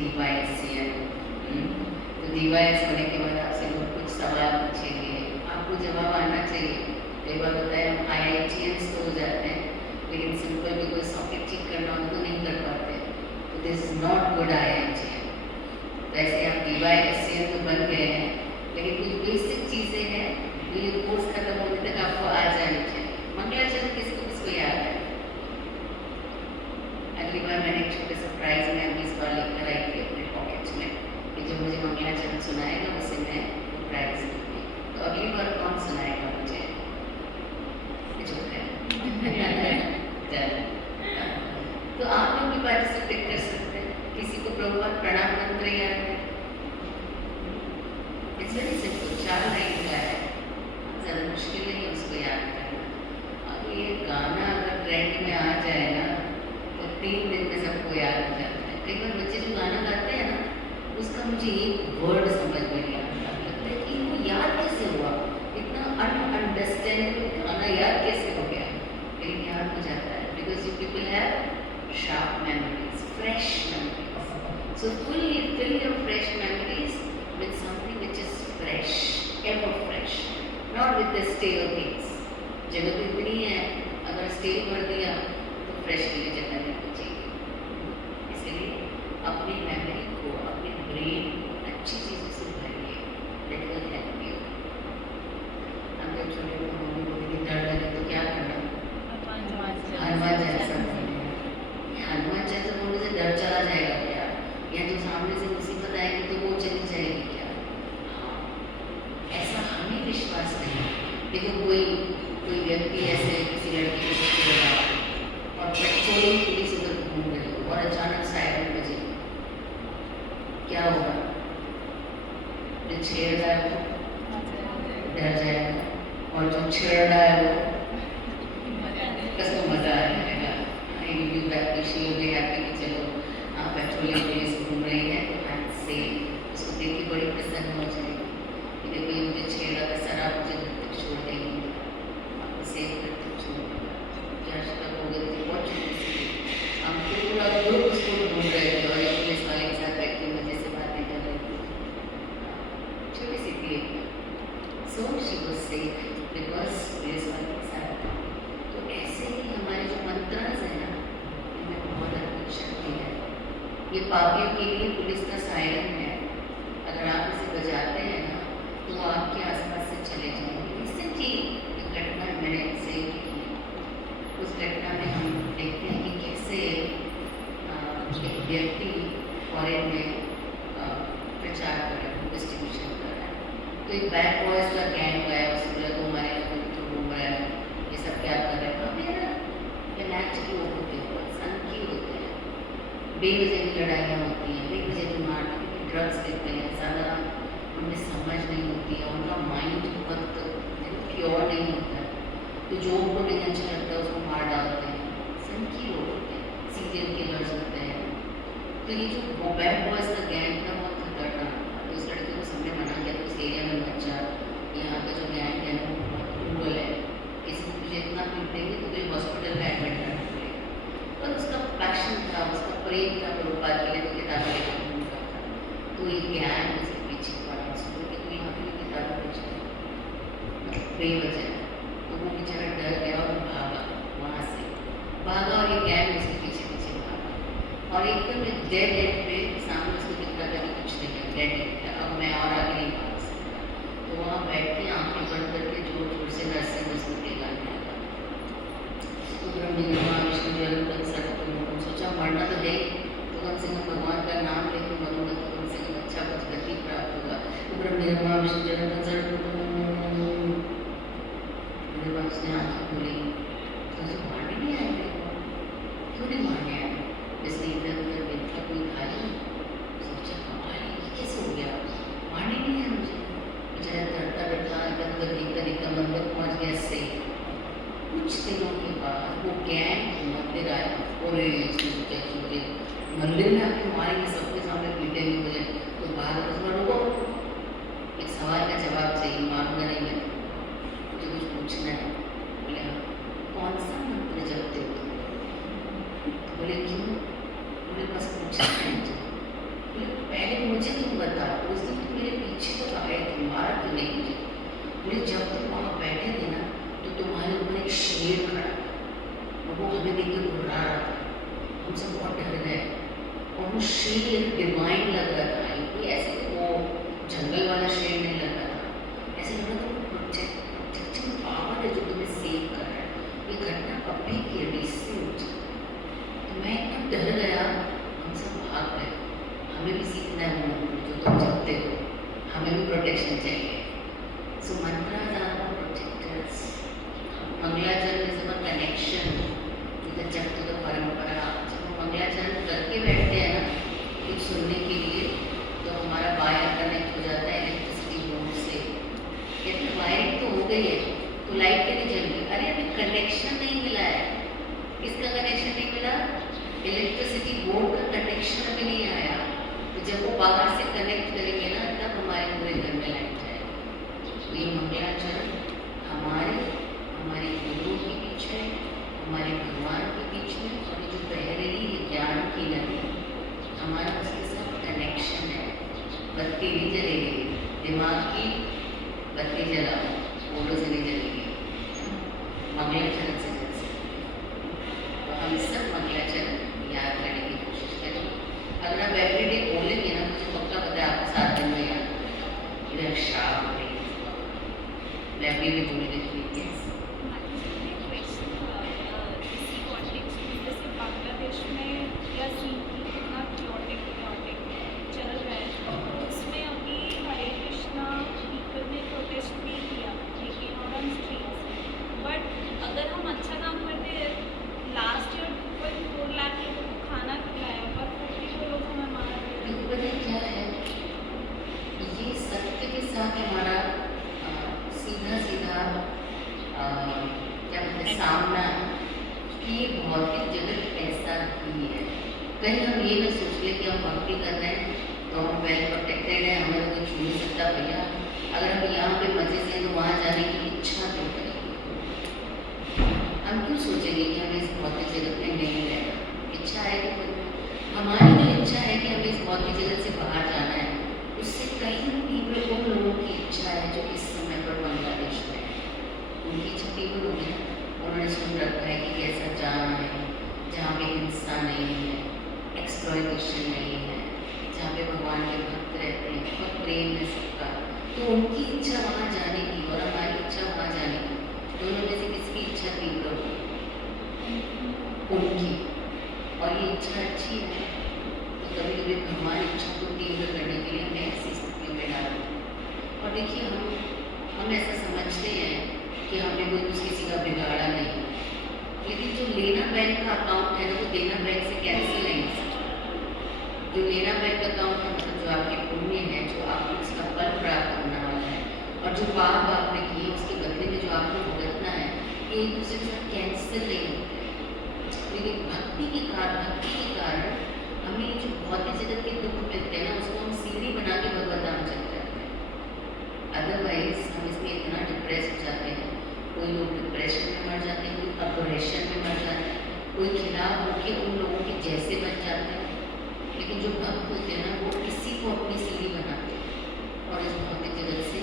DYSCN। तो DYS होने के बाद आपसे लोग कुछ सवाल पूछेंगे, आपको जवाब आना चाहिए। कई बार होता है हम IITians तो हो जाते हैं, लेकिन सिंपल भी कोई सॉकेट ठीक करना हो तो नहीं कर पाते। तो this is not good IITian। वैसे आप DYSCN तो बन गए हैं, लेकिन कुछ बेसिक चीज़ें हैं जो ये कोर्स खत्म होने तक आपको आ जानी चाहिए। मंगलाचरण किसको किसको याद है? अगली बार मैंने एक छोटे सा प्राइज में अभी इस बार लेकर आई थी अपने पॉकेट में कि जो मुझे मंगलाचरण सुनाएगा उसे मैं वो प्राइज दूँगी। तो अगली बार कौन सुनाएगा मुझे? जो है तो आप लोग भी पार्टिसिपेट कर सकते हैं। किसी को प्रभुपाद प्रणाम मंत्र याद है? इट्स वेरी सिंपल, 4 लाइन का है, ज़्यादा मुश्किल नहीं है उसको याद करना। अब ये गाना अगर ट्रेंड में आ जाए ना तो 3 दिन में सबको याद हो जाता है। कई बार बच्चे जो गाना गाते हैं ना, उसका मुझे एक वर्ड समझ में नहीं आता, लगता है कि वो याद कैसे हुआ, इतना अनअंडरस्टैंडेबल गाना याद कैसे हो गया, लेकिन याद हो जाता है because you people have sharp memories, fresh memories. So fill your fresh memories with something which is fresh, ever fresh, not with the stale things. जगह तो इतनी है, अगर स्टेल भर दिया तो फ्रेश के लिए जगह नहीं बचेगी। इसलिए अपनी मेमोरी को, अपने ब्रेन को अच्छी चीज़ों से भरिए। That will help you. हम जब छोटे थे मम्मी को भी डर लगे तो क्या करना? हनुमान चालीसा हनुमान चालीसा बोलने से डर चला जाएगा क्या? या जो सामने से मुसीबत आएगी तो वो चली जाएगी क्या? हाँ, ऐसा हमें विश्वास नहीं। देखो कोई व्यक्ति ऐसे किसी लड़की को छेड़ रहा है और पेट्रोलिंग पुलिस उधर घूम रही हो और अचानक सायरन बजे, क्या होगा? जो छेड़ रहा है वो डर जाएगा और जो छेड़ रहा है वो कसम मजा आएगा। she will be happy कि चलो पेट्रोलियम पुलिस घूम रही है से उसको देख के बड़ी प्रसन्न हो जाएगी कि देखो ये मुझे छेड़ा था, शराब मुझे घर तक छोड़ देंगी, आपको सेफ घर तक छोड़ देगा। क्या शिकार हो गई थी, बहुत छोटी सी हम तो पूरा ग्रुप उसको ढूंढ रहे थे और एक पुलिस वाले के साथ बैठ के मजे से बातें कर रहे थे। छोटी सी थी, so she was safe because police वाले के साथ। तो ऐसे ही हमारे जो मंत्रास है ना, ये पापियों के लिए पुलिस का सायरन है। अगर आप इसे बजाते हैं ना तो आपके आसपास से चले जाएंगे। रिसेंटली एक घटना मैंने से की, उस घटना में हम देखते हैं कि कैसे एक व्यक्ति फॉरेन में प्रचार कर रहा है, डिस्ट्रीब्यूशन कर रहा है। तो एक बैड बॉयज़ का गैंग आया, उससे बोला तो हमारे लोग तो घूम रहा है, ये सब क्या कर रहे हैं? अब मेरा ये मैच की वो होते हैं, सन की होते हैं, बेवजह की लड़ाइयाँ होती हैं, बेवजह की मारपीट, ड्रग्स देते हैं, ज़्यादा उनमें समझ नहीं होती है, उनका माइंड बहुत प्योर नहीं होता है, तो जो उनको नहीं अच्छा लगता है उसको मार डालते हैं। सनकी लोग होते हैं, सीरियल किलर्स होते हैं। तो ये जो बैड बॉयज़ का गैंग था बहुत खतरनाक था। तो उस लड़के को सबने मना किया तो उस एरिया में बच्चा, यहाँ का जो गैंग है वो बहुत क्रूअल है, किसी को तुझे इतना पीट देंगे तो तुझे हॉस्पिटल में एडमिट करना पड़ेगा। पर उसका पैशन था, उसका प्रेम था प्रभुपाद के लिए, तो किताबें लेकर घूम रहा था। तो ये ज्ञान उसके पीछे पड़ा, उसको कि तू यहाँ पर किताबें बचा बेवजह। तो वो बेचारा डर गया और भागा, वहाँ से भागा और ये ज्ञान उसके पीछे पीछे भागा और एकदम डेड एंड पे सामने उसको दिख रहा था कि कुछ नहीं है, डेड एंड है, अब मैं और आगे नहीं भाग सकता। तो वहाँ बैठ के आँखें बंद करके जोर जोर से नर्सिंग उसको दिलाने लगा। तो ब्रह्म विष्णु जल सोचा मरना तो है, तो कम से कम भगवान का नाम लेके मरूंगा तो कम से कम अच्छा कुछ गति प्राप्त होगा। तो ब्रह्म विष्णु जल ने आँखें खोली, तो उसे मारने नहीं आए मेरे को, क्यों नहीं मारने आए? इसने इधर उधर देखा, कोई खाली, सोचा कमाल ये कैसे हो गया, मारने नहीं आया मुझे। बेचारा डरता डरता इधर उधर देखता देखता मंदिर पहुँच गया से। कुछ दिनों के बाद वो गैंग मंदिर आया और मंदिर में आके मारेंगे, सबके सामने पीटेंगे मुझे, तो बाहर उसमें रुको, एक सवाल का जवाब चाहिए, मारूंगा नहीं मैं, मुझे कुछ पूछना है। बोले हाँ, कौन सा मंत्र जपते हो? बोले क्यों? बोले बस पूछना है। तो उस दिन तो मेरे पीछे तो आ गए थे, मारा तो नहीं मुझे। बोले जब तुम वहाँ बैठे थे ना तो तुम्हारे ऊपर एक शेर खड़ा था और वो हमें देख के घुरा रहा था, हम सब बहुत डर गए। और वो शेर डिवाइन लग रहा था, ये ऐसे तो वो जंगल वाला शेर नहीं लग रहा था, ऐसे लग रहा था वो प्रोटेक्टिंग पावर है जो तुम्हें सेव कर रहा है। ये घटना अभी की अभी से तो मैं इतना डर गया, हम सब भाग गए। हमें भी सीखना है वो जो तुम चाहते हो, हमें भी प्रोटेक्शन चाहिए। सो mantras are our protectors. मंगलाचरण is our connection to the जप to the परंपरा। जब हम मंगलाचरण करके बैठते हैं ना कुछ सुनने के लिए तो हमारा वायर कनेक्ट हो जाता है इलेक्ट्रिसिटी बोर्ड से। कहते वायरिंग तो हो गई है तो लाइट क्यों नहीं जल गई? अरे अभी कनेक्शन नहीं मिला है। किसका कनेक्शन नहीं मिला? इलेक्ट्रिसिटी बोर्ड का कनेक्शन अभी नहीं आया। तो जब वो बाहर से कनेक्ट करेंगे ना तब हमारे पूरे घर में लाइट जाएगी। तो ये मंगलाचरण हमारे गुरुओं के बीच में, हमारे भगवान के बीच में, और जो बह रही है ज्ञान की नदी, हमारा उसके साथ कनेक्शन है। बत्ती नहीं जलेगी, दिमाग की बत्ती जलाओ, फोटो से नहीं जलेगी, मंगलाचरण से जल सकती है। तो हम सब मंगलाचरण याद करने की कोशिश करें। अगर आप एवरीडे बोलेंगे ना मुझे पक्का पता है आपको 7 दिन में याद रहेगा। शाम हो रही मैं एवरीडे बोलने की बांग्लादेश में या सीन कितना क्योटिक चल रहा है, तो उसमें अभी हरे कृष्णा स्पीकर ने प्रोटेस्ट भी किया लेकिन और ऑन स्ट्रीट्स। बट अगर हम अच्छा काम करते हैं, लास्ट ईयर 2.4 लाख लोगों को खाना खिलाया पर फिर भी वो लोग हमें मार रहे हैं। देखो पता क्या है, ये सत्य के साथ हमारा सीधा सीधा क्या बोलते हैं सामना कि ये भौतिक जगत ऐसा ही है। कहीं हम ये ना सोच ले कि हम भक्ति कर रहे हैं तो हम वेल प्रोटेक्टेड है, हमें तो कोई छू नहीं सकता भैया। अगर हम यहाँ पे मजे से तो वहाँ जाने की इच्छा क्यों करेंगे? हम क्यों सोचेंगे कि हमें इस भौतिक जगत में नहीं रहना? इच्छा है कि हमारी जो इच्छा है कि हमें इस भौतिक जगत से बाहर जाना है, उससे कहीं तीव्र उन लोगों की इच्छा है जो इस समय पर बांग्लादेश में है। उनकी इच्छा तीव्र होगी ना, उन्होंने सुन रखा है कि कैसा जाना है जहाँ पे हिंसा नहीं है, एक्सप्लॉयटेशन नहीं है, जहाँ पे भगवान के भक्त रहते हैं और प्रेम है सबका। तो उनकी इच्छा वहाँ जाने की और हमारी इच्छा वहाँ जाने की, दोनों में से किसकी इच्छा तीव्र होगी? उनकी। और ये इच्छा अच्छी है तो कभी कभी भगवान इच्छा को तीव्र करने के लिए हमें ऐसी स्थितियों में डालते हैं। और देखिए हम ऐसा समझते हैं कि हमने कोई कुछ किसी का बिगाड़ा नहीं, लेकिन जो लेना बैंक का अकाउंट है ना वो देना बैंक से कैंसिल नहीं हो सकता। जो लेना बैंक अकाउंट है मतलब जो आपके पुण्य है, जो आपको उसका फल प्राप्त होने वाला है, और जो पाप आपने किए उसके बदले में जो आपको भुगतना है, ये एक दूसरे के साथ कैंसिल नहीं होते। लेकिन भक्ति के कारण हमें जो भौतिक जगत के दुख मिलते हैं ना उसको हम सीढ़ी बना के भगवत धाम चल जाते हैं। अदरवाइज हम इसमें इतना डिप्रेस हो जाते हैं। कोई लोग डिप्रेशन में मर जाते हैं, कोई अपोरेशन में मर जाते हैं, कोई खिलाफ होकर उन लोगों के जैसे बन जाते हैं। लेकिन जो भक्त होते हैं ना वो किसी को अपनी सीढ़ी बनाते हैं और इस भौतिक जगत से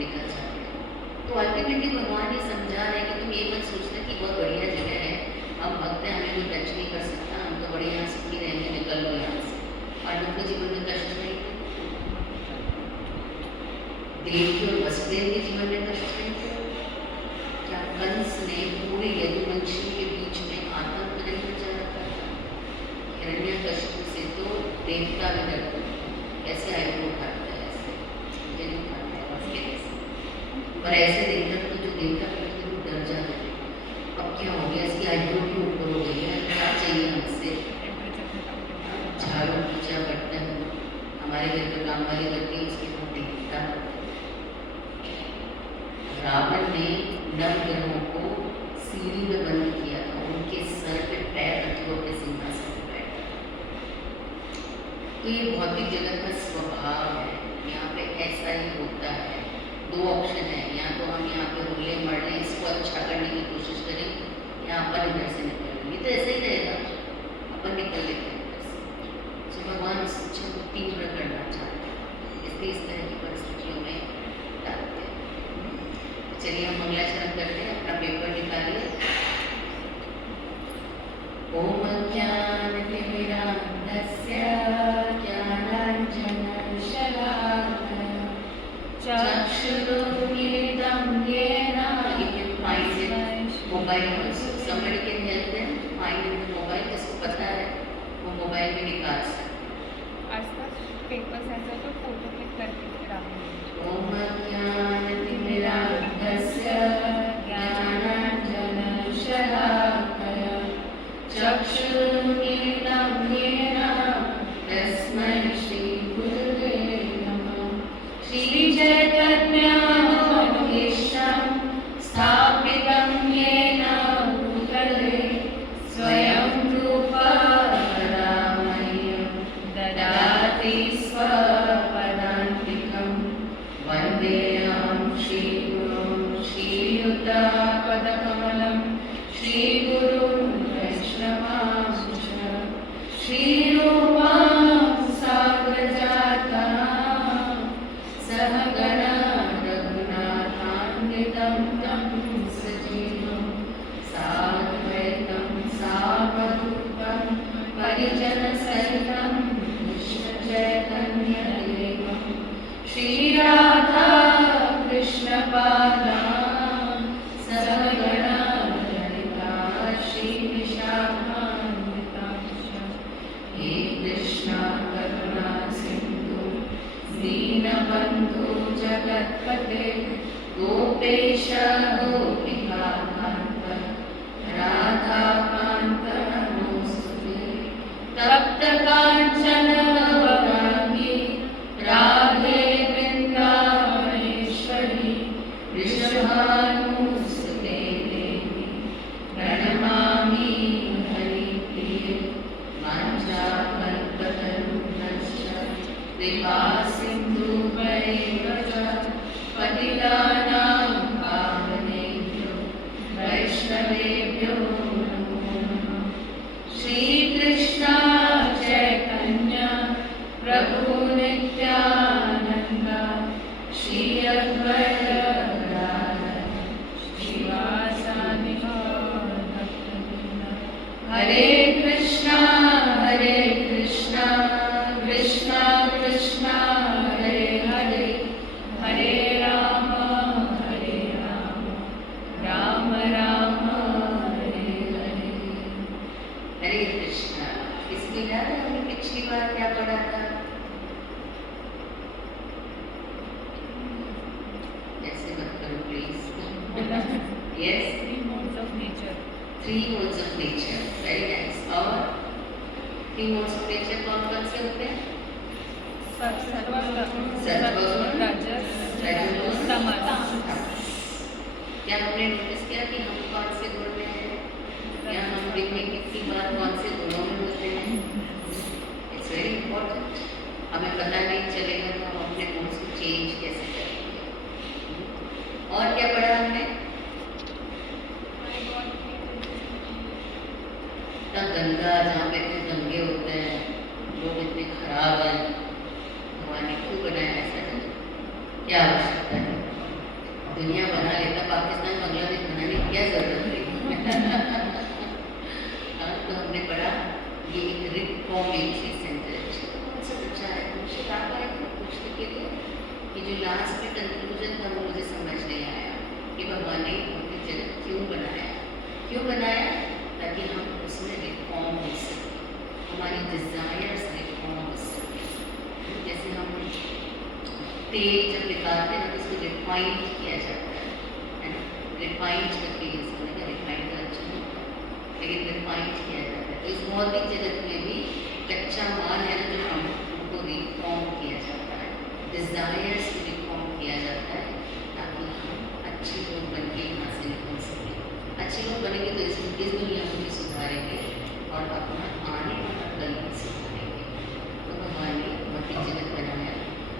निकल जाते हैं। तो अल्टीमेटली भगवान ये समझा रहे हैं कि तुम ये मत सोचना कि बहुत बढ़िया जगह है, हम भक्त हैं, हमें कोई टच नहीं कर सकता, हम तो बढ़िया सुखी रहेंगे, निकल लो यहाँ से। और उनके जीवन में कष्ट नहीं थे, देवकी और वसुदेव के जीवन में कष्ट नहीं थे। क्या कंस ने पूरे यदुवंशी के बीच में आतंक नहीं मचा रखा था? हिरण्यकशिपु से तो देवता भी डरते कैसे आयु उठाता है, ऐसे मुझे नहीं उठाता है उसके जैसे। और ऐसे देखकर तो जो देवता करते वो डर जाते थे, अब क्या हो गया, इसकी आयु भी ऊपर हो गई है, क्या चाहिए हमसे? झाड़ू पूजा बर्तन हमारे घर पे काम वाली करती है, उसके वो देवता। रावण ने नवग्रहों को सीढ़ी में बंद किया था, उनके सर पे पैर रखे वो अपने सिंहासन पर बैठा। तो ये भौतिक जगत का स्वभाव है, यहाँ पे ऐसा ही होता है। 2 ऑप्शन है, या तो हम यहाँ पे रुले मर लें, इसको अच्छा करने की कोशिश करें, या अपन इधर से निकल लें। ये तो ऐसा ही रहेगा, अपन निकल लेते हैं इधर से। तो भगवान इस इच्छा को तीव्र करना चाहते हैं, चलिए हम मंगलाचरण करते हैं, अपना पेपर निकालिए। ओम ज्ञानतिमिरान्धस्य ज्ञानाञ्जनशलाकया चक्षुरुन्मीलितं येन। If you find it mobile also, somebody can help them find in the mobile, जिसको पता है वो मोबाइल में निकाल सकते। आसपास पेपर्स ऐसा तो फोटो क्लिक करके फिर आप ओम ज्ञानतिमिरान्धस्य ज्ञानाञ्जनशलाकया चक्षुरुन्मीलितं येन तस्मै श्रीगुरुवे नमः। श्रीचैतन्यमनोभीष्टं स्थापितं येन भूतले स्वयं रूपा कदा मह्यं ददाति स्वपदान्तिकं। वन्देऽहं श्रीगुरुं श्रीयुतापदकमलं श्रीगुरुं वैष्णवांश्च श्रीरूपां साग्रजातं सहगणा रघुनाथान्वितं तं सजीवं साद्वैतं सावधूतं परिजनसहितं कृष्णचैतन्यदेवं श्रीराधा कृष्णपादान् सहगणा ललिता श्रीविशाखान्वितांश्च। हे कृष्णा करुणा सिन्धु दीनबन्धु जगत्पते गोपेश गोपिकान्त राधाकान्त नमोऽस्तुते। तप्तकाञ्चन गौराङ्गी राधे वृन्दावनेश्वरी वृषभानुसुते देवी प्रणमामि हरिप्रिये। वाञ्छाकल्पतरुभ्यश्च कृपासिन्धुभ्यैव च पतितानां पावनेभ्यो वैष्णवेभ्यो नमो नमः। श्रीकृष्ण चैतन्य प्रभु नित्यानन्द श्री अद्वैत गदाधर श्रीवासादि गौरभक्तवृन्द। हरे कृष्णा कृष्णा कृष्णा हरे हरे हरे राम राम राम हरे हरे। हरे कृष्णा। इसके याद है हमने पिछली बार क्या पढ़ा था? ऐसे मत करो please. Yes, three modes of nature. 3 modes of nature, very nice। और 3 modes of nature कौन कौन से होते हैं? सत्वगुण, सत्वगुण, रजस, रजोगुण, तमस। क्या हमने नोटिस किया कि हम कौन से गुण में हैं, या हम दिन में कितनी बार कौन से गुणों में होते हैं? It's very important. हमें पता नहीं चलेगा तो हम अपने गुण को चेंज कैसे करेंगे। और क्या पढ़ा हमने? इतना गंदा, जहाँ पे इतने दंगे होते हैं, लोग इतने खराब हैं, भगवान ने क्यों बनाया ऐसा जगह? क्या आवश्यकता है? दुनिया बना लेता, पाकिस्तान बांग्लादेश बनाने की क्या जरूरत है? तो हमने पढ़ा ये एक रिफॉर्मेटरी सेंटर है। कौन सा बच्चा है मुझे कहा है पूछने के लिए कि जो लास्ट में कंक्लूजन था वो मुझे समझ नहीं आया कि भगवान ने अपनी जगत क्यों बनाया। ताकि हम उसमें रिफॉर्म हो सकें, हमारी डिज़ायर्स रिफॉर्म हो सकें। जैसे हम तेल जब निकालते हैं तो उसको रिफाइंड किया जाता है ना? रिफाइंड करके यूज़ करने का, रिफाइंड का अच्छा होता है लेकिन रिफाइंड किया जाता है। तो इस भौतिक जगत में भी कच्चा माल है ना, जो हमको रिफॉर्म किया जाता है, डिज़ायर्स को रिफॉर्म किया जाता है ताकि हम अच्छे लोग बन के यहाँ से निकल सकें। अच्छे लोग बनेंगे तो इस दुनिया को भी सुधारेंगे और अपना आने वाला कल भी सुधारेंगे। तो भगवान ने भौतिक जगत बनाया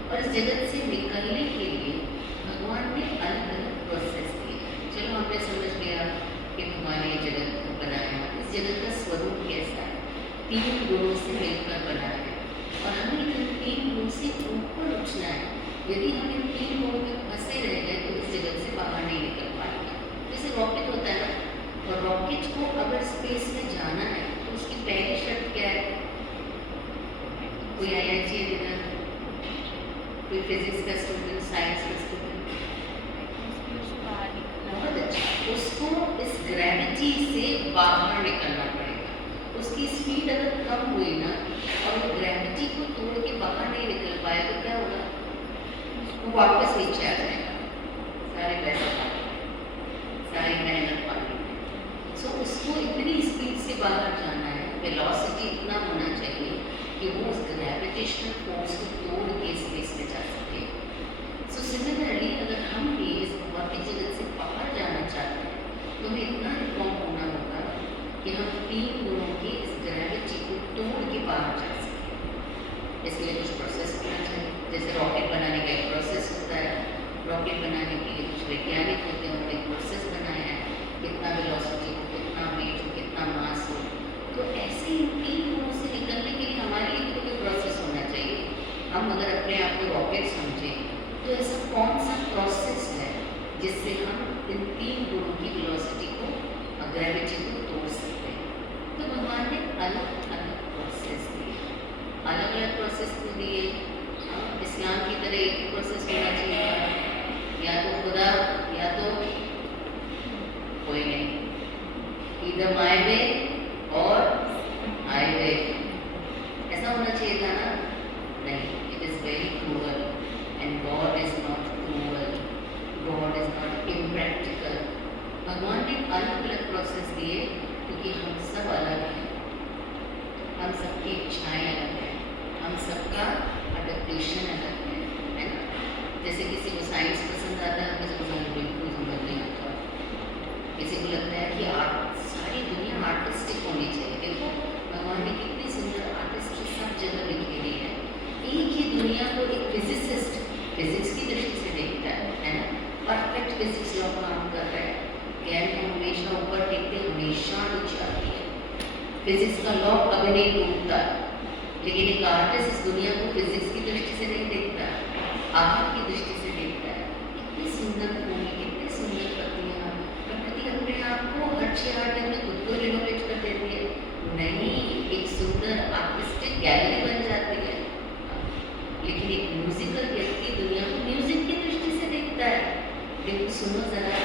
और इस जगत से निकलने के लिए भगवान ने अलग अलग प्रोसेस दिए। चलो हमने समझ लिया कि भगवान ने जगत को बनाया, इस जगत का स्वरूप कैसा है, 3 गुणों से मिलकर बना है और हमें इन 3 गुण से ऊपर उठना है। यदि हम इन 3 गुणों में फंसे रह गए तो इस जगत से बाहर नहीं निकल पाएगा। जैसे रॉकेट होता है ना, और रॉकेट को अगर स्पेस में जाना है तो उसकी पहली शर्त क्या है? कोई IIT इधर, कोई फिजिक्स का स्टूडेंट, साइंस का स्टूडेंट, बहुत अच्छा, उसको इस ग्रेविटी से बाहर निकलना पड़ेगा। उसकी स्पीड अगर कम हुई ना और वो ग्रेविटी को तोड़ के बाहर नहीं निकल पाया तो क्या होगा? वो वापस नीचे आ जाएगा, सारे पैसा पानी, सारी मेहनत पानी। सो उसको इतनी स्पीड से बाहर जाना है, वेलोसिटी इतना होना चाहिए कि वो उस ग्रेविटेशनल फोर्स को तोड़ के स्पेस में जा सके। सो सिमिलरली अगर हम भी इस भौतिक जगत से बाहर जाना चाहते हैं तो हमें इतना रिफॉर्म होना होगा कि हम 3 गुणों की इस ग्रेविटी को तोड़ के बाहर जा सकें। इसके लिए कुछ प्रोसेस होना चाहिए। जैसे रॉकेट बनाने का एक प्रोसेस होता है, रॉकेट बनाने के लिए कुछ वैज्ञानिक होते हैं, उन्होंने एक प्रोसेस बनाया है, कितना वेलोसिटी हो, कितना वेट हो, कितना मास हो। तो ऐसे इन 3 गुणों से निकलने के लिए हमारे लिए तो कोई प्रोसेस होना चाहिए। हम अगर अपने आप को रॉकेट समझें तो ऐसा कौन सा प्रोसेस है जिससे हम इन 3 गुणों की वेलोसिटी को, ग्रेविटी को तोड़ सकते हैं? तो भगवान ने अलग अलग प्रोसेस दिए, अलग अलग प्रोसेस को दिए। इस्लाम की तरह एक ही प्रोसेस होना चाहिए, या तो खुदा या तो कोई नहीं, इधर माय वे और आई वे, ऐसा होना चाहिए था ना? नहीं, it is very cruel and God is not cruel, God is not impractical. भगवान ने अलग अलग प्रोसेस दिए क्योंकि हम सब अलग हैं, हम सबकी इच्छाएं अलग हैं, हम सबका अडेप्टेशन अलग है ना? जैसे किसी को साइंस पसंद आता है, किसी को बिल्कुल समझ नहीं आता, किसी को लगता है कि आर्ट, सारी दुनिया आर्टिस्टिक होनी चाहिए। देखो भगवान ने कितनी सुंदर आर्टिस्ट्री सब जगह बिखेरी है। एक ही दुनिया को एक फिजिसिस्ट फिजिक्स की दृष्टि से देखता है ना? परफेक्ट फिजिक्स लॉ काम कर रहा है, गैर को हमेशा ऊपर टेकते, हमेशा नीचे आती है। फिजिक्स का लॉ कभी नहीं टूटता, लेकिन एक आर्टिस्ट इस दुनिया को फिजिक्स की दृष्टि से नहीं देखता, आर्ट की दृष्टि से देखता है। कितनी सुंदर फूल, कितनी सुंदर पत्तियाँ, प्रकृति अपने आप को हर 6-8 दिन में खुद को रिनोवेट कर देती है। नहीं, एक सुंदर आर्टिस्टिक गैलरी बन जाती है। लेकिन एक म्यूजिकल व्यक्ति दुनिया को म्यूजिक की दृष्टि से देखता है। देखो सुनो जरा,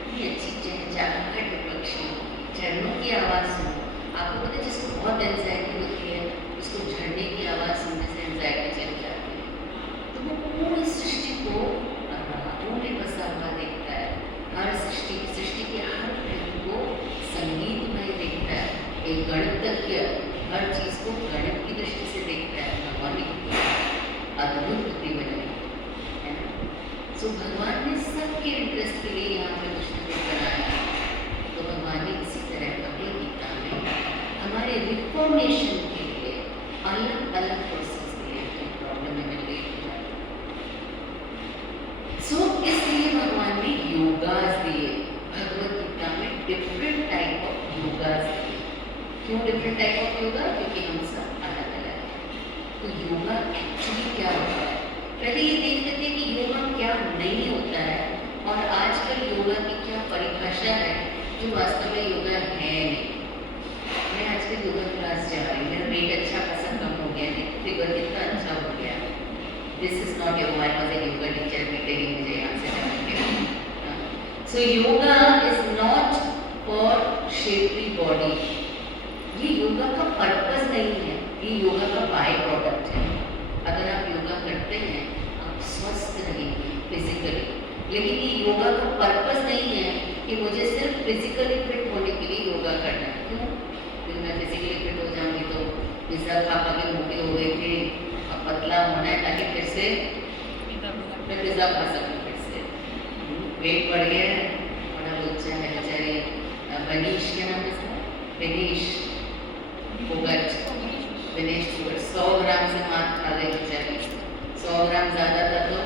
इतनी अच्छी चहचहाहट पक्षियों की, झरनों की आवाज़ सुनो। आपको पता है जिसको बहुत एंजाइटी होती है उसको झरने की आवाज़ सुनने से एंजाइटी चली जाती है। तो वो पूरी सृष्टि को रातों में बसा हुआ देखता है, हर सृष्टि के हर पहलू को संगीतमय देखता है। एक गणितज्ञ हर चीज़ को गणित की दृष्टि से देखता है। भगवान ने अद्भुत बुद्धि बनाई है ना? सो भगवान ने सबके इंटरेस्ट के लिए यहाँ पे कुछ न कुछ बनाया। तो भगवान ने इसी तरह कभी गीता में हमारे रिफॉर्मेशन के लिए अलग अलग प्रोसेस दिए हैं। प्रॉब्लम में मिल गई। सो इसलिए भगवान ने योगास दिए। भगवत गीता में डिफरेंट टाइप ऑफ योगास दिए। क्यों डिफरेंट टाइप ऑफ योगा? क्योंकि हम सब अलग अलग हैं। तो योगा एक्चुअली क्या होता है? पहले ये देख लेते हैं कि योगा क्या नहीं होता है और आजकल योगा की क्या परिभाषा है जो वास्तव में योगा है नहीं। मैं आजकल योगा क्लास जा रही हूँ, मेरा वेट अच्छा खासा कम हो गया है, फिगर कितना अच्छा हो गया। This is not yoga, I was a yoga teacher, meeting मुझे यहाँ से जाना। So yoga is not for shapely body. ये योगा का पर्पस नहीं है, ये योगा का बाय प्रोडक्ट है। अगर आप योगा करते हैं आप स्वस्थ रहेंगे फिजिकली, लेकिन ये योगा का पर्पस नहीं है कि मुझे सिर्फ फिजिकली फिट होने के लिए योगा करना है। क्यों? क्योंकि मैं फिजिकली फिट हो जाऊंगी तो पिज़्ज़ा खा खा के मोटी हो गई थी, अब पतला होना है ताकि फिर से मैं पिज़्ज़ा खा सकूँ, फिर से वेट बढ़ गया है। बड़ा बच्चा है बेचारे, वनीश क्या नाम है इसका, विनेश फोगट, विनेश फोगट 100 ग्राम से मात खा गई बेचारी। 100 ग्राम ज़्यादा था तो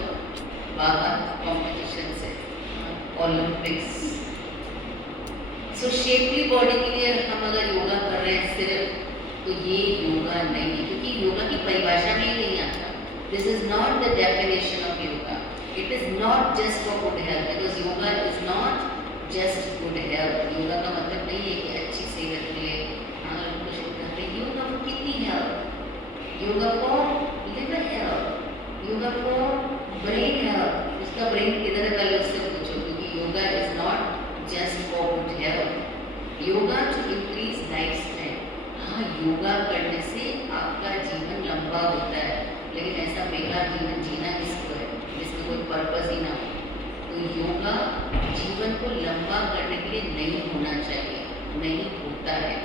बाहर कॉम्पिटिशन से, ओलंपिक्स। सो शेपली बॉडी के लिए हम अगर योगा कर रहे हैं सिर्फ, तो ये योगा नहीं है, क्योंकि योगा की परिभाषा में ही नहीं आता। This is not the definition of yoga. It is not just for good health, because yoga is not just good health. Yoga का मतलब नहीं है कि अच्छी सेहत मिले, yoga for kidney health, yoga for liver health, yoga for brain health. उसका brain किधर है कल उससे पूछो, क्योंकि yoga is not just for good health. Yoga to increase lifespan. हाँ, योगा करने से आपका जीवन लंबा होता है, लेकिन ऐसा बेकार जीवन जीना किसको है जिसमें कोई पर्पस ही ना हो। तो योगा जीवन को लंबा करने के लिए नहीं होना चाहिए, नहीं होता है।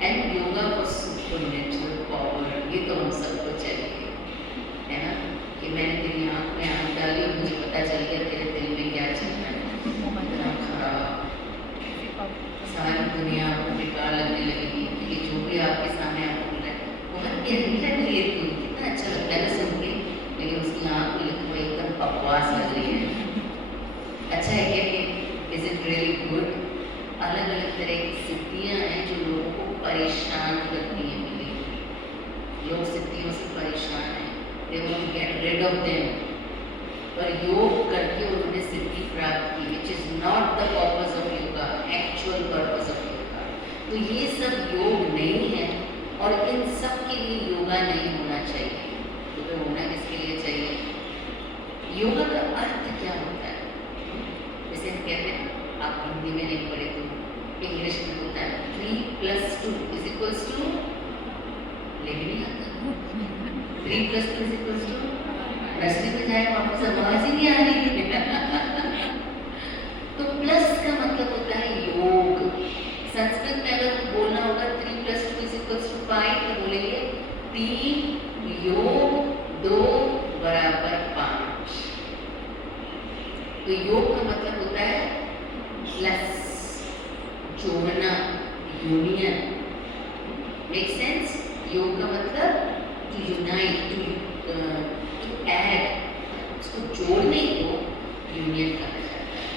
And yoga for supernatural power, ये तो हम सबको चाहिए, है ना, कि मैंने तेरी आँख में आँख डाली और मुझे पता चल गया तेरे दिल में क्या चल रहा है, इतना खराब, सारी दुनिया आपको बेकार लगने लगेगी, क्योंकि जो भी आपके सामने आपको मिला है बहुत गहरी लग रही है, तुम कितना अच्छा लगता है सुन के, लेकिन उसकी आँख में लिखा हुआ एकदम बकवास लग रही है। अच्छा है क्या कि इज इट रियली गुड? अलग अलग तरह की सिद्धियाँ हैं जो लोगों को परेशान करती हैं। मिली लोग सिद्धियों से परेशान हैं, they want to get rid of them, पर योग करके उन्होंने सिद्धि प्राप्त की, which is not the purpose of yoga, actual purpose of yoga. तो ये सब योग नहीं है, और इन सब के लिए योगा नहीं होना चाहिए। तो होना किसके लिए चाहिए? योगा का अर्थ क्या होता है? जैसे हम कहते हैं, आप हिंदी में नहीं पढ़े तो इंग्लिश में होता है 3+2 = 2, लेकिन नहीं आता 3+2 = 2, रस्ते में जाए वापस आवाज ही नहीं आ रही तो प्लस का मतलब होता है योग। संस्कृत में अगर बोलना होगा 3+2 = 5, तो बोलेंगे 3 योग 2 = 5। तो योग का मतलब होता है प्लस, जोड़ना, यूनियन। Make sense? योग का मतलब टू यूनाइट, टू ऐड, उसको जोड़ने को यूनियन कहा जाता है।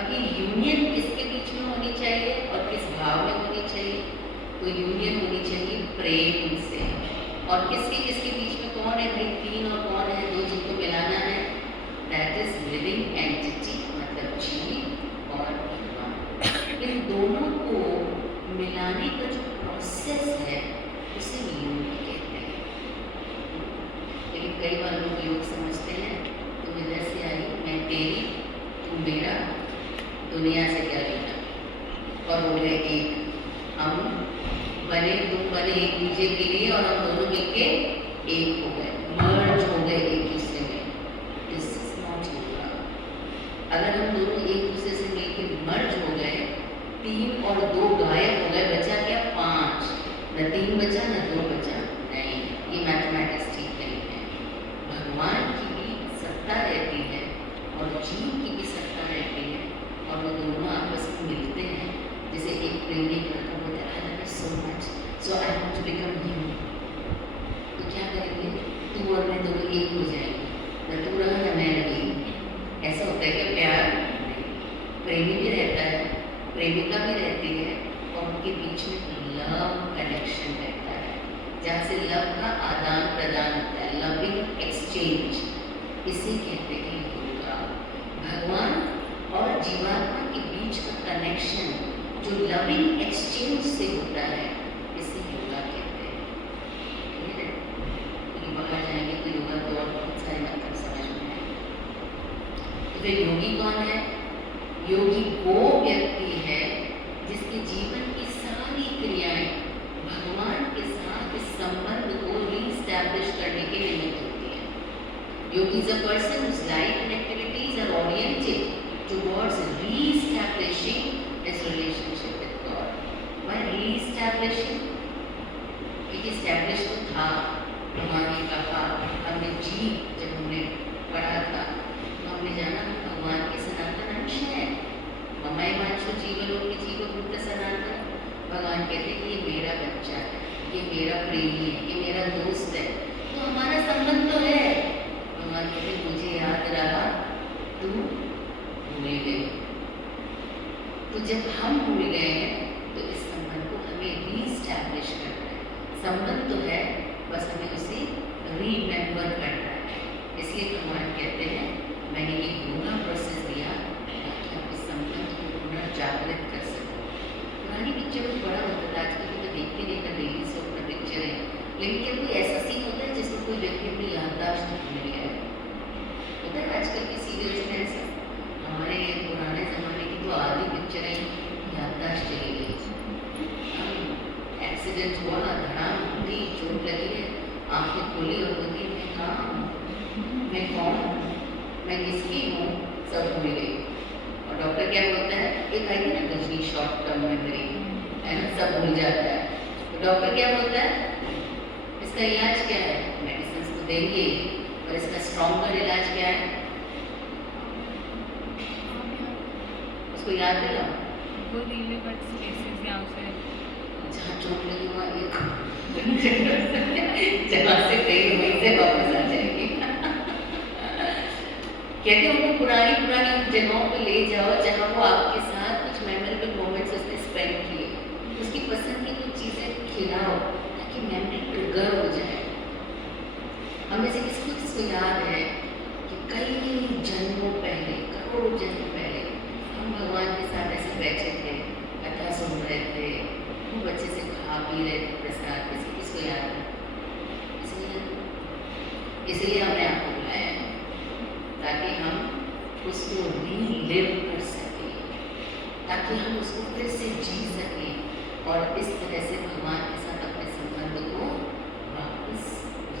अभी यूनियन किसके बीच में होनी चाहिए और किस भाव में होनी चाहिए? तो यूनियन होनी चाहिए प्रेम से। और किसके किसके बीच में कौन है भाई? 3 और कौन है? 2 जिनको मिलाना है, दैट इज लिविंग एंटिटी, मतलब जीव और भगवान। इन दोनों को मिलाने का जो प्रोसेस है उसे योग कहते हैं। लेकिन कई बार लोग योग समझते हैं तुम इधर से आई, मैं तेरी, तुम मेरा, दुनिया से क्या लेना, और हो गए एक, हम बने, तुम बने एक दूसरे के लिए और हम दोनों मिलके एक हो गए, मर्ज हो गए एक दूसरे में। This is not yoga. अगर हम दोनों एक दूसरे से मिलके मर्ज हो गए, 3 और 2 गायब हो गए, बचा क्या? 5। न 3 बचा न 2 बचा, नहीं, ये मैथमेटिक्स ठीक नहीं है। भगवान की भी सत्ता रहती है और जीव की भी सत्ता रहती है, और वो दोनों आपस में मिलते हैं। जैसे एक प्रेमी लड़का बोलता है, I love you so much, so I want to become you. तो क्या करेंगे? तू और मैं दोनों एक हो जाएंगे, न तू रहा न मैं रही। ऐसा होता है क्या प्यार? प्रेमी भी रहता है, प्रेमिका भी रहती है, और उनके बीच में लव कनेक्शन रहता है, जहाँ से लव का आदान प्रदान होता है, लविंग एक्सचेंज। इसे कहते हैं योगा। भगवान और जीवात्मा के बीच का कनेक्शन जो लविंग एक्सचेंज से होता है, इसे योगा कहते हैं। क्योंकि बाहर जाएंगे तो योगा तो और बहुत सारे मतलब समझ में आए। तो फिर योगी कौन है? योगी वो व्यक्ति है जिसके जीवन की सारी क्रियाएं भगवान के साथ इस संबंध को रीस्टैब्लिश करने के निमित्त होती है। Yogi is a person whose life and activities are oriented towards re-establishing his relationship with God. Why re-establishing? क्योंकि establish तो था, भगवान ने कहा, हमने जब हमने पढ़ा था तो हमने जाना भगवान के सनातन अंश है। ममई वांछो जीवलोके जीवभूत सनातन। भगवान कहते हैं कि ये मेरा बच्चा है, ये मेरा प्रेमी है, ये मेरा दोस्त है, तो हमारा संबंध तो है। भगवान कहते हैं मुझे याद रहा, तू भूल गई। तो जब हम भूल गए हैं तो इस संबंध को हमें रीस्टैब्लिश करना है। संबंध तो है, बस हमें उसे रीमेंबर करना है। इसलिए भगवान कहते हैं मैं लेकिन क्या कोई ऐसा सीन होता है जिसमें कोई व्यक्ति अपनी याददाश्त भूल गया है? होता है आजकल की सीरियल्स में ऐसा। हमारे पुराने ज़माने की तो आधी पिक्चरें याददाश्त चली गई। एक्सीडेंट हुआ, धड़ाम उठी, चोट लगी है, आँखें खोली और बोली मैं कहाँ हूँ, मैं कौन हूँ, मैं किसकी हूँ, सब भूल गई। और डॉक्टर क्या बोलता है, एक आई थी ना गजनी शॉर्ट टर्म मेमोरी, है ना, सब भूल जाता है। तो डॉक्टर क्या बोलता है, इसका इलाज क्या है, मेडिसिन तो देंगे ही, और इसका स्ट्रॉन्गर इलाज क्या है, उसको याद दिलाओ। वो रिलीवेंट स्पेसेस यहाँ से जहाँ चोट लगी वहाँ एक जहाँ से गई वहीं से वापस आ जाएगी। कहते हैं उनको पुरानी पुरानी जगहों पे ले जाओ जहाँ वो आपके साथ कुछ मेमोरेबल मोमेंट्स उसने स्पेंड किए, उसकी पसंद की कुछ चीज़ें खिलाओ ताकि मेमोरी ट्रिगर हो जाए। हमें से किसको याद है कि कई जन्मों पहले, करोड़ों जन्म पहले हम भगवान के साथ ऐसे बैठे थे, कथा सुन रहे थे, खूब अच्छे से खा पी रहे थे प्रसाद, किसको याद है? इसलिए हमने आपको बुलाया है ताकि हम उसको रीलिव कर सकें, ताकि हम उसको फिर से जी सकें और इस तरह से भगवान के साथ अपने संबंध को वापस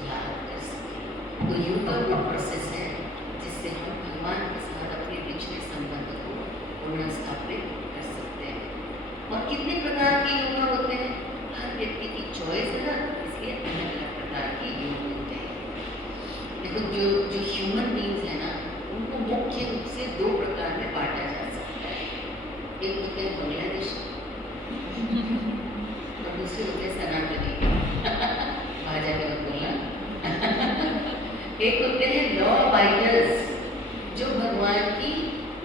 याद कर सकें। तो योगा वो प्रोसेस है जिससे हम भगवान के साथ अपने पिछले संबंध को पुनर्स्थापित कर सकते हैं। और कितने प्रकार के योगा होते हैं, हर व्यक्ति की चॉइस है ना, इसलिए अलग अलग प्रकार के योग होते हैं। देखो जो ह्यूमन बींग्स है ना, उनको मुख्य रूप से दो प्रकार में बांटा जा सकता है। एक होते हैं बांग्लादेश और दूसरे होते हैं सनातनी। भाजा के मत बोलना। एक होते हैं लॉ अबाइडर्स, जो भगवान की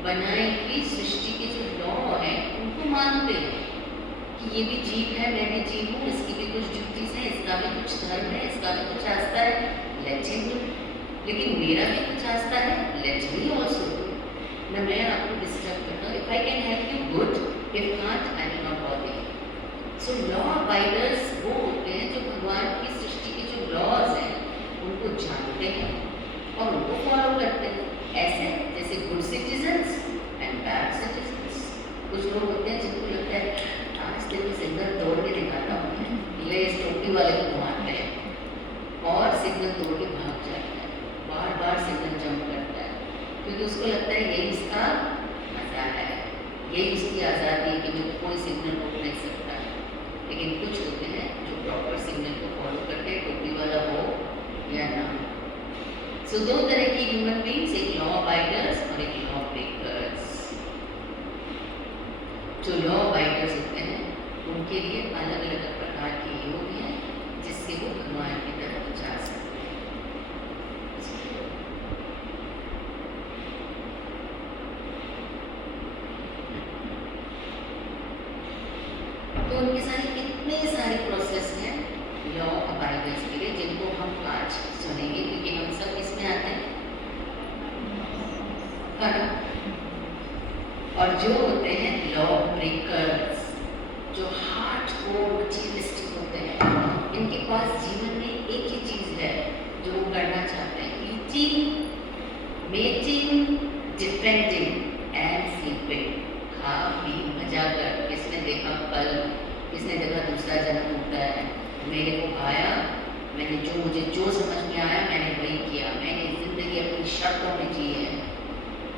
बनाई हुई सृष्टि के जो लॉ है उनको मानते हैं कि ये भी जीव है, मैं भी जीव हूँ, इसकी भी कुछ ड्यूटीज हैं, इसका भी कुछ धर्म है, इसका भी कुछ आस्था है, लेट्स हिम डू। लेकिन मेरा भी कुछ आस्था है, लेट्स मी ऑल्सो डू। ना मैं आपको डिस्टर्ब करता हूँ, if I can help you good, if not I will not bother you. So law abiders वो होते हैं जो भगवान की सृष्टि के जो लॉज हैं उनको जानते हैं और उनको फॉलो करते हैं, ऐसे जैसे good citizens and bad citizens. कुछ लोग होते हैं जिनको लगता है आज तेरे को सिग्नल तोड़ के दिखाता हूँ, ये इस टोपी वाले को घुमाते हैं और सिग्नल तोड़ के भाग जाता है, बार बार सिग्नल जंप करता है, क्योंकि उसको लगता है यही इसका मजा है, यही उसकी आज़ादी है कि मुझे कोई सिग्नल रोक नहीं सकता। लेकिन कुछ होते हैं जो प्रॉपर सिग्नल को फॉलो करते हैं, टोपी वाला हो या ना हो। सो दो तरह की ह्यूमन बींग्स, एक लॉ अबाइडर्स और एक लॉ ब्रेकर्स। जो लॉ अबाइडर्स होते हैं उनके लिए अलग अलग प्रकार के योग हैं जिससे वो भगवान की तरफ जा सकते हैं। तो उनके सारे कितने सारे प्रोसेस हैं लॉ अबाइडर्स के लिए, जिनको हम आज सुनेंगे क्योंकि हम सब इसमें आते हैं कर्म। और जो होते हैं लॉ ब्रेकर्स, जो हार्ड कोर मटीरियलिस्टिक होते हैं, इनके पास जीवन में एक ही चीज़ है जो वो करना चाहते हैं, eating, mating, defending and sleeping. खा पी मजा कर, किसने देखा कल, किसने देखा दूसरा जन्म होता है, मेरे को खाया, मैंने मुझे जो समझ में आया मैंने वही किया, मैंने ज़िंदगी अपनी शर्तों में जी है,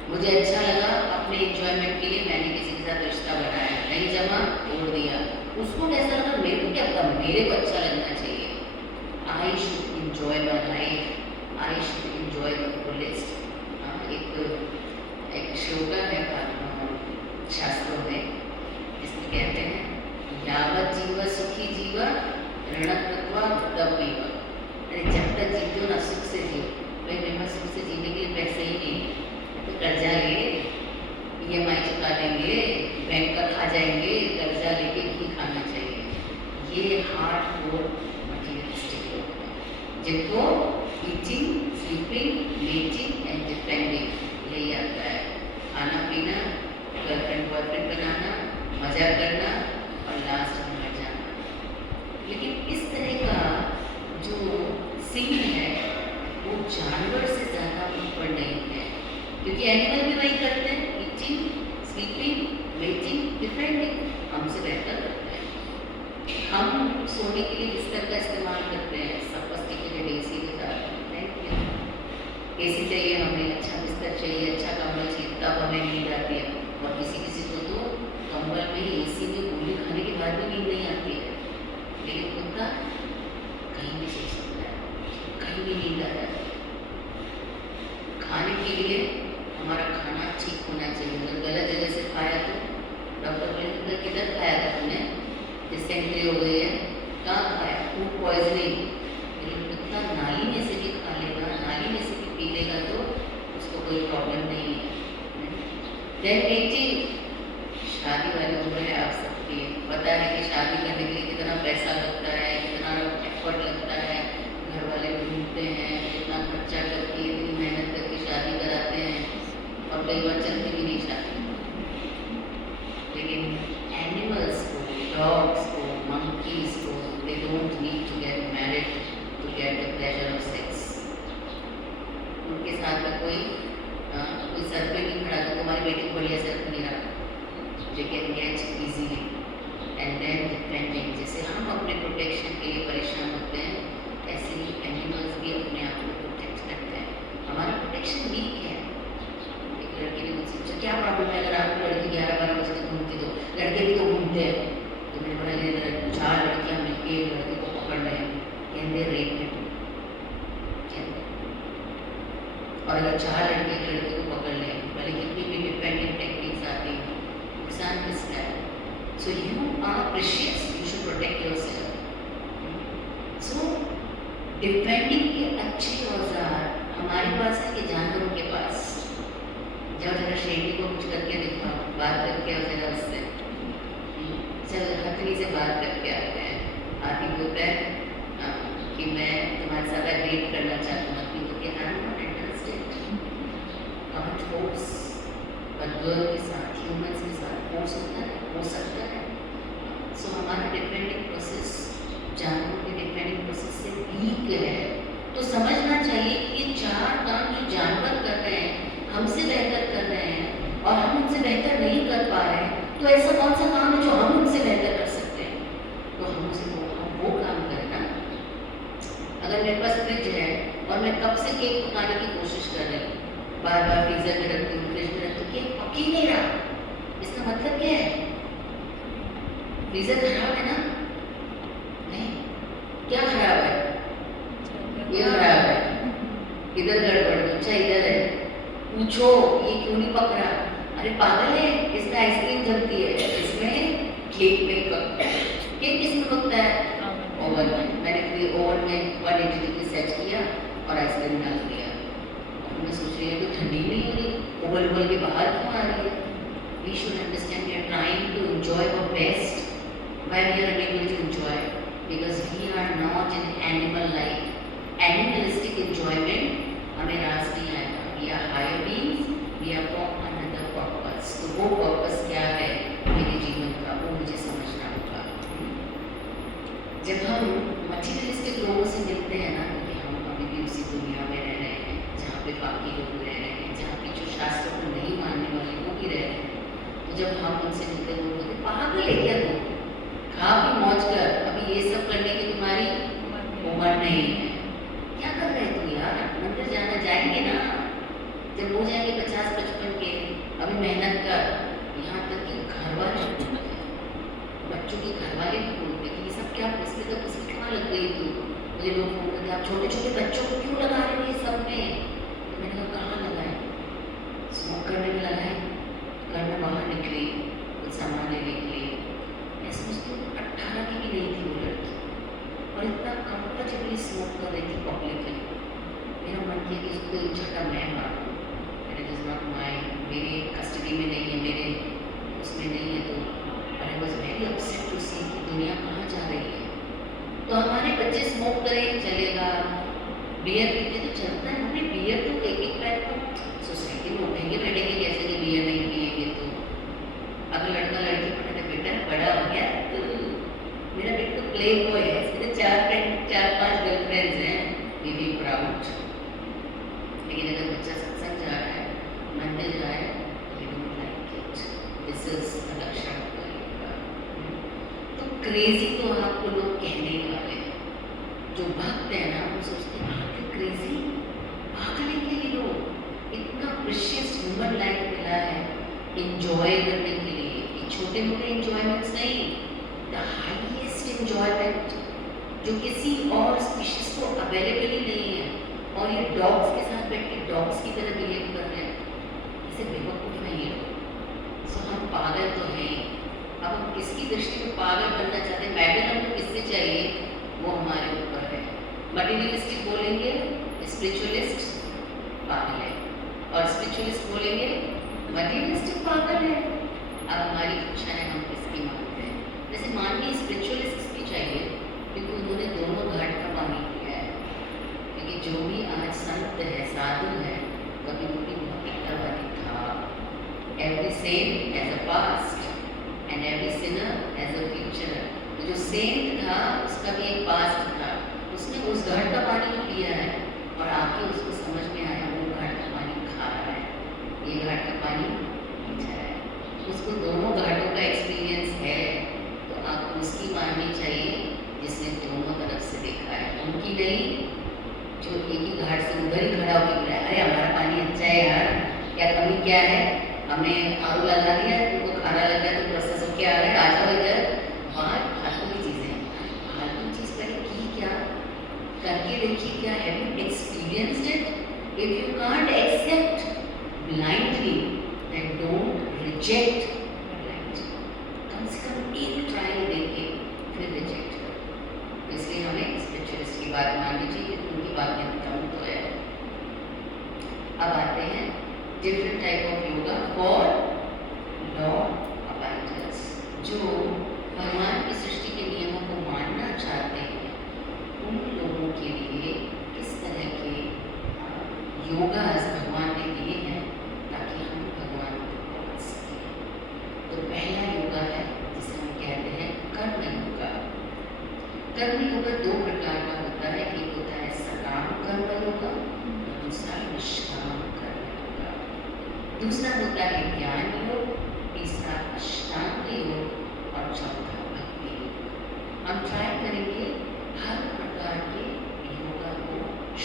मुझे अच्छा लगा, अपने एंजॉयमेंट के लिए मैंने किसी के साथ रिश्ता बनाया, नहीं जमा तोड़ दिया, उसको कैसा लगा, मेरे को क्या पता, मेरे को अच्छा लगना चाहिए। I should enjoy my life, I should enjoy the fullest. एक श्लोक है शास्त्रों में जिसमें कहते हैं यावत जीव सुखी जीव ऋणकृत्वा बुद्धवीव। अरे जब तक जीतो ना सुख से जियो। भाई मेरे पास सुख से जीने के लिए पैसे ही नहीं तो कर्जा ले, EMI चुका देंगे, बैंक का खा जाएंगे, कर्जा लेके घी खाना चाहिए। ये हार्ड कोर मटीरियलिस्टिक लोग हैं जिनको eating, sleeping, mating and defending यही आता है। खाना पीना, गर्लफ्रेंड बॉयफ्रेंड बनाना, मजा करना और लास्ट में मर जाना। लेकिन इस तरह का क्योंकि एनिमल भी वही करते हैं, ईटिंग, स्लीपिंग, वेटिंग, डिफेंडिंग, हमसे बेहतर करते हैं। हम सोने के लिए बिस्तर का इस्तेमाल करते हैं, सफिस्टिकेटेड एसी के साथ। Thank you. एसी चाहिए हमें, अच्छा बिस्तर चाहिए, अच्छा कंबल चाहिए, तब हमें नींद आती है। और किसी किसी को तो कंबल में ही एसी में गोली खाने के बाद भी नींद नहीं आती है। लेकिन कुत्ता कहीं भी सो सकता है, कहीं भी नींद आ जाती है। खाने के लिए हमारा खाना ठीक होना चाहिए। अगर गलत जगह से खाया तो डॉक्टर बोलेंगे किधर खाया था तुमने, डिसेंट्री हो गई है, कहाँ खाया, फूड पॉइजनिंग। लेकिन कुत्ता नाली में से भी खा लेगा, नाली में से भी पी लेगा तो उसको कोई प्रॉब्लम नहीं है। देन एटिंग, शादी वाली उम्र है आप सबकी, पता है कि शादी करने के लिए कितना पैसा लगता है, कितना एफर्ट लगता है, घर वाले ढूंढते हैं, कितना खर्चा करके, इतनी मेहनत करके शादी कराते हैं और कई बार चलती भी नहीं शादी। लेकिन एनिमल्स को, डॉग्स को, मंकीज को, they don't need to get married to get the pleasure of sex. उनके साथ में कोई सर पे नहीं खड़ा तो तुम्हारी बेटी को बढ़िया सर पे नहीं रखा, they can get easily and then depending। जैसे हम अपने प्रोटेक्शन के लिए परेशान होते हैं, ऐसे ही एनिमल्स भी अपने आप को प्रोटेक्ट करते हैं। हमारा प्रोटेक्शन वीक है। एक लड़के ने मुझसे पूछा क्या प्रॉब्लम है अगर आपको लड़की 11-12 बजे तक घूमती तो? लड़के भी तो घूमते हैं। तो मैंने बोला ये 4 लड़कियाँ मिलकर एक लड़के को पकड़ रहे हैं, कहते रेप है। और अगर 4 लड़के एक लड़के को पकड़ लें, भले कितनी भी डिपेंडेंट टेक्निक्स आती हैं, नुकसान किसका है? So you are precious, you should protect yourself. So depending के अच्छे औजार हमारे पास है कि जानवरों के पास? जब जरा शेरनी को कुछ करके दिखाओ, बात करके आओ जरा उससे, चल हथनी से बात करके आते हैं। आदमी बोलता है कि मैं तुम्हारे साथ डेट करना चाहता हूँ, तो क्या आई एम नॉट इंटरेस्टेड। बहुत फोर्स और गर्ल के साथ, ह्यूमन्स के साथ फोर्स होता है, हो सकता है। सो हमारा डिपेंडिंग प्रोसेस जानवरों के डिपेंडिंग प्रोसेस से वीक है। तो समझना चाहिए कि ये 4 काम जो जानवर कर रहे हैं हमसे बेहतर कर रहे हैं और हम उनसे बेहतर नहीं कर पा रहे हैं, तो ऐसा कौन सा काम है जो हम उनसे बेहतर कर सकते हैं? तो हम वो काम करें ना। अगर मेरे पास फ्रिज है और मैं कब से केक पकाने की कोशिश कर रही हूँ, बार बार फ्रीजर में रखती हूँ, फ्रिज में रखती हूँ, केक पक ही नहीं रहा, इसका मतलब क्या है? फ्रीजर खराब है ना? नहीं, क्या खराब है? ये खराब है, इधर गड़बड़, अच्छा इधर है, पूछो ये क्यों नहीं पक रहा? अरे पागल है, इसमें आइसक्रीम जमती है, इसमें केक में पकता है। केक किसमें पकता है? ओवन में। मैंने फिर ओवन में 180 डिग्री सेट किया और आइसक्रीम डाल दिया। मैं सोच रही हूँ तो ठंडी नहीं हो रही, उबल उबल के बाहर क्यों आ रही है? We should understand we are trying to enjoy our best while we are unable to enjoy, because we are not in animal life. Animalistic enjoyment हमें रास नहीं आएगा। We are higher beings, we are for another purpose. तो वो purpose क्या है मेरे जीवन का, वो मुझे समझना होगा। जब हम मटीरियलिस्टिक लोगों से मिलते हैं ना, क्योंकि हम अभी भी उसी दुनिया में रह रहे हैं जहाँ पे बाकी लोग रह रहे हैं, जहाँ पे जो शास्त्रों को नहीं मानने वाले वो भी रह रहे हैं, तो जब हम उनसे मिलते हैं वो बोलते पागल है क्या तुम, खा भी मौज कर, अभी ये सब करने की तुम्हारी उम्र नहीं है। क्या कर रहे तुम यार? मंदिर जाना जाएंगे ना, जब हो जाएंगे 50-55 के, अभी मेहनत कर। यहाँ तक कि घर वाले बोलते हैं, बच्चों के घर वाले भी बोलते हैं कि ये सब क्या, इसमें तो किसी कहाँ लग गई तू? मुझे लोग फोन करते आप छोटे छोटे बच्चों को क्यों लगा रहे हो ये सब में? तो मैंने कहा कहाँ लगाए? स्मोक करने में लगाए, घर में बाहर निकली कुछ सामान लेने के लिए। मैं समझती हूँ 18 की भी नहीं थी वो लड़की, और इतना कंफर्टेबली स्मोक कर रही थी पब्लिकली। मेरा मन किया कि उसको एक झटका मैं मारूँ, मैंने इज नॉट माई, मेरी कस्टडी में नहीं है, मेरे उसमें नहीं है। तो I was very upset to see कि दुनिया कहाँ जा रही है। तो हमारे बच्चे स्मोक करें चलेगा, बियर पीते तो चलता है, हमने बियर तो एक पैक तो सोसाइटी में उठेंगे बैठेंगे कैसे कि बियर नहीं पिएंगे। तो अगर लड़का लड़की पढ़े तो बेटा बड़ा हो गया, तो मेरा बेटा तो प्ले बॉय है, इसके 4-5 गर्लफ्रेंड्स हैं, वी बी प्राउड। लेकिन अगर बच्चा सत्संग जा रहा है, मंदिर बात को लोग कहने ही वाले हैं। जो भक्त है ना वो सोचते हैं क्रेजी, पागल है क्या ये लोग, इतना प्रेशियस ह्यूमन लाइफ मिला है इंजॉय करने के लिए। ये छोटे मोटे इंजॉयमेंट्स नहीं, द हाईएस्ट इंजॉयमेंट जो किसी और स्पीशीज को अवेलेबल ही नहीं है। और ये डॉग्स के साथ बैठ के डॉग्स की तरह बिहेव कर रहे हैं, इसे बेवकूफ़ है ये लोग। सो हम पागल तो हैं। अब हम किसकी दृष्टि में पागल बनना चाहते हैं, मेडल हमको किससे चाहिए, वो हमारे ऊपर है। मटीरियलिस्टिक बोलेंगे स्पिरिचुअलिस्ट पागल है, और स्पिरिचुअलिस्ट बोलेंगे मटीरियलिस्टिक पागल है। अब हमारी इच्छा है हम किसकी मानते हैं। जैसे माननीय स्पिरिचुअलिस्ट की चाहिए क्योंकि उन्होंने दोनों घाट का पानी किया है। क्योंकि जो भी आज संत है, साधु है, कभी वो भी भौतिकतावादी था। Every saint has a past and every sinner has a future. तो जो सेंट था उसका भी एक पास्ट था, उसने उस घाट का पानी पिया है और आके उसको समझ में आया वो घाट का पानी खा रहा है, ये घाट का पानी पी रहा है। उसको दोनों घाटों का एक्सपीरियंस है, तो आपको उसकी माननी चाहिए जिसने दोनों तरफ से देखा है, उनकी नहीं जो एक ही घाट से उधर ही खड़ा होकर बोला अरे हमारा पानी अच्छा है यार, क्या कमी क्या है, हमने आग लगा दिया, तुमको खाना लग गया, तो प्रोसेस हो क्या आ रहा है, आ जाओ इधर। वहाँ फालतू की चीज़ें, फालतू चीज़ पहले की क्या, करके देखिए क्या, have you experienced it. If you can't accept blindly then don't reject blindly. कम से कम एक ट्रायल देके फिर रिजेक्ट करो। इसलिए हमें स्पिरिचुअलिस्ट की बात माननी चाहिए, उनकी बात में दम तो है। अब आते हैं different type of yoga for law abiders. जो भगवान की सृष्टि के नियमों को मानना चाहते हैं उन लोगों के लिए किस तरह के योगास भगवान ने दिए हैं ताकि हम भगवान को पहुँच सकें। तो पहला योगा है जिसे हम कहते हैं कर्म योगा। कर्म योगा दो प्रकार का होता है, एक होता है सकाम कर्म योगा, दूसरा निष्काम कर्म योगा। दूसरा होता है ज्ञान योग, तीसरा अष्टांग योग और चौथा भक्ति योग। हम ट्राई करेंगे हर प्रकार के योगा को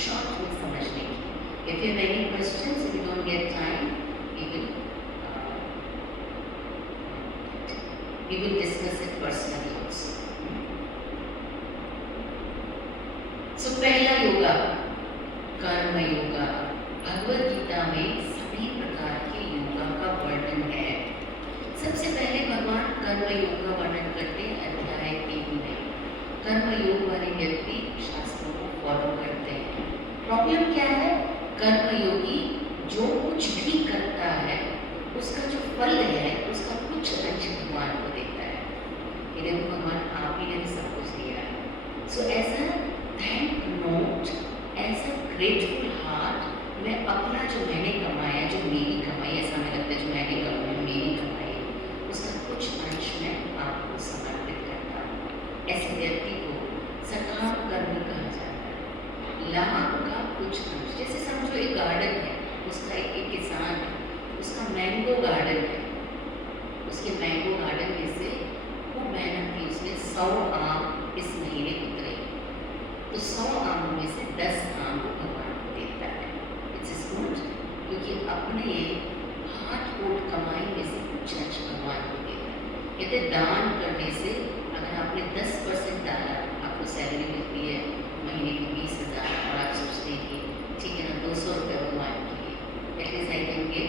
शॉर्ट में समझने की। If you have any questions, if you don't get time, we will discuss it personally also. So पहला योगा कर्म योगा। भगवद गीता में सभी प्रकार के योगा का वर्णन है। सबसे पहले भगवान कर्म योग का वर्णन करते हैं अध्याय 3 में। कर्म योग वाले व्यक्ति शास्त्रों को फॉलो करते हैं। प्रॉब्लम क्या है, कर्म योगी जो कुछ भी करता है उसका जो फल है उसका कुछ अंश भगवान को देता है। ये देखो भगवान आप ही ने सब कुछ दिया है। So as a thank note, as a grateful heart, मैं अपना जो मैंने कमाया, जो मेरी कमाई, ऐसा हमें लगता है जो मैंने कमाई मेरी कमाई, उसका कुछ अंश मैं आपको समर्पित करता हूँ। ऐसे व्यक्ति को सकाम कर्मी कहा जाता है। लाभ का कुछ अंश, जैसे समझो एक गार्डन है, उसका एक किसान है, उसका मैंगो गार्डन है, उसके मैंगो गार्डन में से खूब मेहनत की, उसने 100 आम इस महीने उतरे, तो 100 आमों में से 10 आम को भगवान को देता है। इट्स गुड, क्योंकि अपने हाथ कोट कमाई में से कुछ अंश भगवान को देता है। कहते दान करने से अगर आपने 10% डाला, आपको सैलरी मिलती है महीने की 20,000 और आप सोचते हैं कि ठीक है ना 200 रुपये भगवान के लिए, एटलीस्ट आई कैन गिव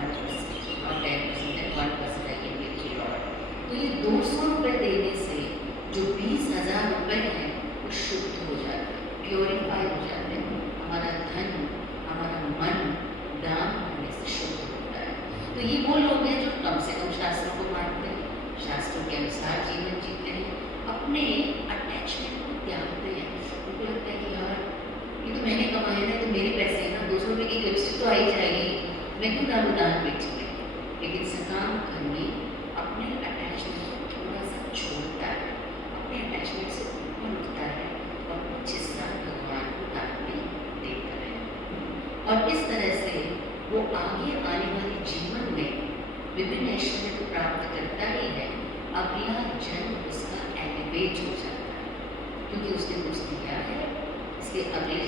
1% और 10% and 1% I can give to lord. तो ये 200 रुपये देने से जो 20,000 रुपये हैं वो शुद्ध हो जाते हैं, प्योरीफाई हो जाते हैं। हमारा धन, हमारा मन दान करने से शुद्ध होता है। तो ये वो लोग हैं जो कम से कम शास्त्रों को मानते हैं, शास्त्रों के अनुसार जीवन जीते हैं, अपने अटैचमेंट को त्यागते हैं। उनको लगता है कि यार ये तो मैंने कमाए ना, तो मेरे पैसे हैं ना, 200 रुपये की लिपस्टिक तो आ ही जाएगी, मैं क्यों दाम दान बेचूँगी। लेकिन सकाम कर्मी अपने अटैचमेंट को थोड़ा सा छोड़ता है, अपने अटैचमेंट से ऊपर उठता है और कुछ हिस्सा भगवान को दान में देता है। और इस तरह से वो आगे आने वाले जीवन में विभिन्न ऐश्वर्य को प्राप्त करता ही है, अगला जन्म उसका एलिवेट हो जाता है। क्योंकि उसने कुछ किया है, इसलिए अगले